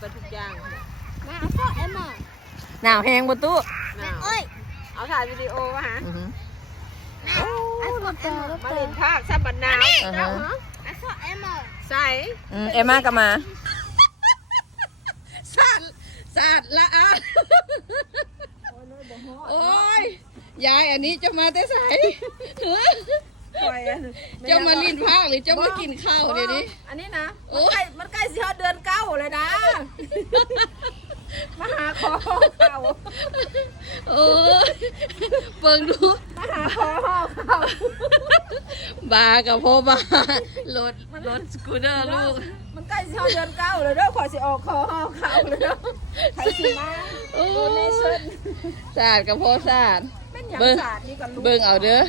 ไปทุกอย่างมาเอาพ่อเอ็มมา หนาวแห้งบนตู้ เอ้ย เอาถ่ายวิดีโอวะฮะ โอ้รถต่อรถ มา ต่อ เล่นภาคซับบันนาว เอาพ่อเอ็มมา ใส่ เอ็มมาก็มา สาดละอ่ะโอ้ยยายอันนี้จะมาแต่ใส่จะมาลินภาคหรือจะมากินข้าวเดี๋ยวนี้อันนี้นะมันใกล้สิฮอดเดือนเก้าเลยนะมาหาคอข้าวโอ้ยเปิงดูมาหาคอข้าวบากับพ่อบารถสกูเตอร์ลูกมันใกล้สิฮอดเดือนเก้าเลยเด้อขอสิออกคอข้าวเลยเด้อใครสิมาโดเนชั่นศาสตร์กับพ่อศาสตร์เบิ่งเอาเด้อ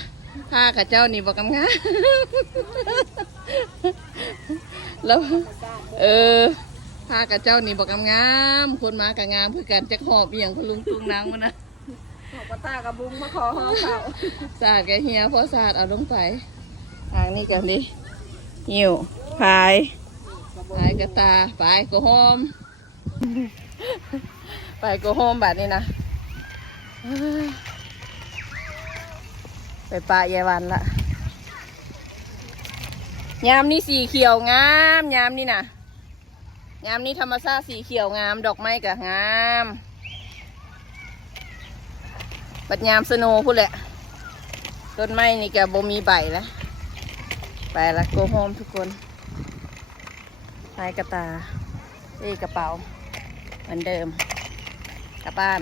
ผ้าข้าเจ้านี่บอกกำงาแล้วผ้าข้าเจ้านี่บอกกำงามคนมากะงามเพื่อกันจะหอบเอียงพลุงตุงนางมันนะหอบกระตากระบุงมาขอหอเขาศาสตร์แกเฮียพ่อศาสตร์เอาลงไปทางนี้กันดิหิวพายกระตาไปโกโฮมไปโกโฮมแบบนี้นะไปป่ายายวันละยามนี้สีเขียวงามยามนี้นะยามนี้ธรรมชาติสีเขียวงามดอกไม้ก็งามบัดยามสโนว์พูดแหละต้นไม้นี่ก็บ่มีใบแล้วไปละโกโฮมทุกคนไปกระตาเอ้กระเป๋าเหมือนเดิมกลับบ้าน